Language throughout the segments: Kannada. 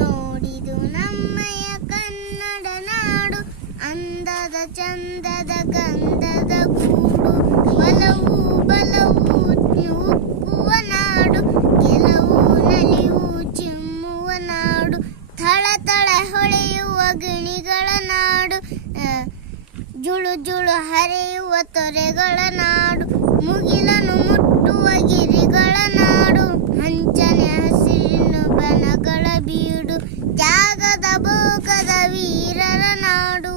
ನೋಡಿದು ನಮ್ಮಯ ಕನ್ನಡ ನಾಡು, ಅಂದದ ಚಂದದ ಗಂಧದ ಗೂಡು, ಬಲವು ಬಲವು ಉಕ್ಕುವ ನಾಡು, ಕೆಲವು ನಲಿವು ಚಿಮ್ಮುವ ನಾಡು, ಥಳ ಥಳ ಹೊಳೆಯುವ ಗಿಣಿಗಳ ನಾಡು, ಜುಳು ಜುಳು ಹರಿಯುವ ತೊರೆಗಳ ನಾಡು, ಮುಗಿಲನು ಮುಟ್ಟುವ ಗಿರಿಗಳ ನಾಡು, ಹಂಚನೆ ಹಸಿರಿನ ಬನಗಳ ಬೀಡು, ತ್ಯಾಗದ ಭೋಗದ ವೀರರ ನಾಡು,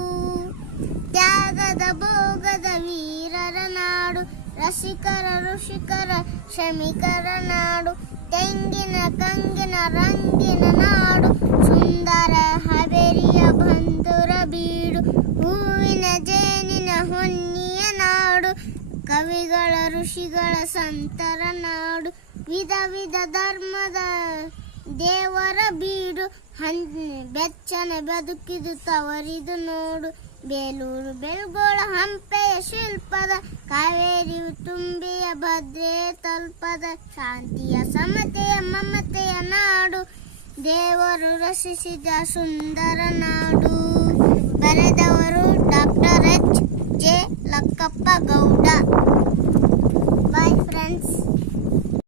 ತ್ಯಾಗದ ಭೋಗದ ವೀರರ ನಾಡು, ರಸಿಕರ ಋಷಿಕರ ಶ್ರಮಿಕರ ನಾಡು, ತೆಂಗಿನ ಕಂಗಿನ ರಂಗಿನ ನಾಡು, ಸುಂದರ ಹವೆರಿಯ ಬಂಧುರ ಬೀಡು, ಹೂವಿನ ಜೇನಿನ ಹೊನ್ನಿಯ ನಾಡು, ಕವಿಗಳ ಋಷಿಗಳ ಸಂತರ ನಾಡು, ವಿಧ ವಿಧ ಧರ್ಮದ ದೇವರ ಬೀಡು, ಬೆಚ್ಚನೆ ಬದುಕಿದು ತವರಿದು ನೋಡು, ಬೇಲೂರು ಬೆಳ್ಗೋಳ ಹಂಪೆಯ ಶಿಲ್ಪದ, ಕಾವೇರಿಯು ತುಂಬಿಯ ಭದ್ರೆಯ ತಲ್ಪದ, ಶಾಂತಿಯ ಸಮತೆಯ ಮಮತೆಯ ನಾಡು, ದೇವರು ರಚಿಸಿದ ಸುಂದರ ನಾಡು.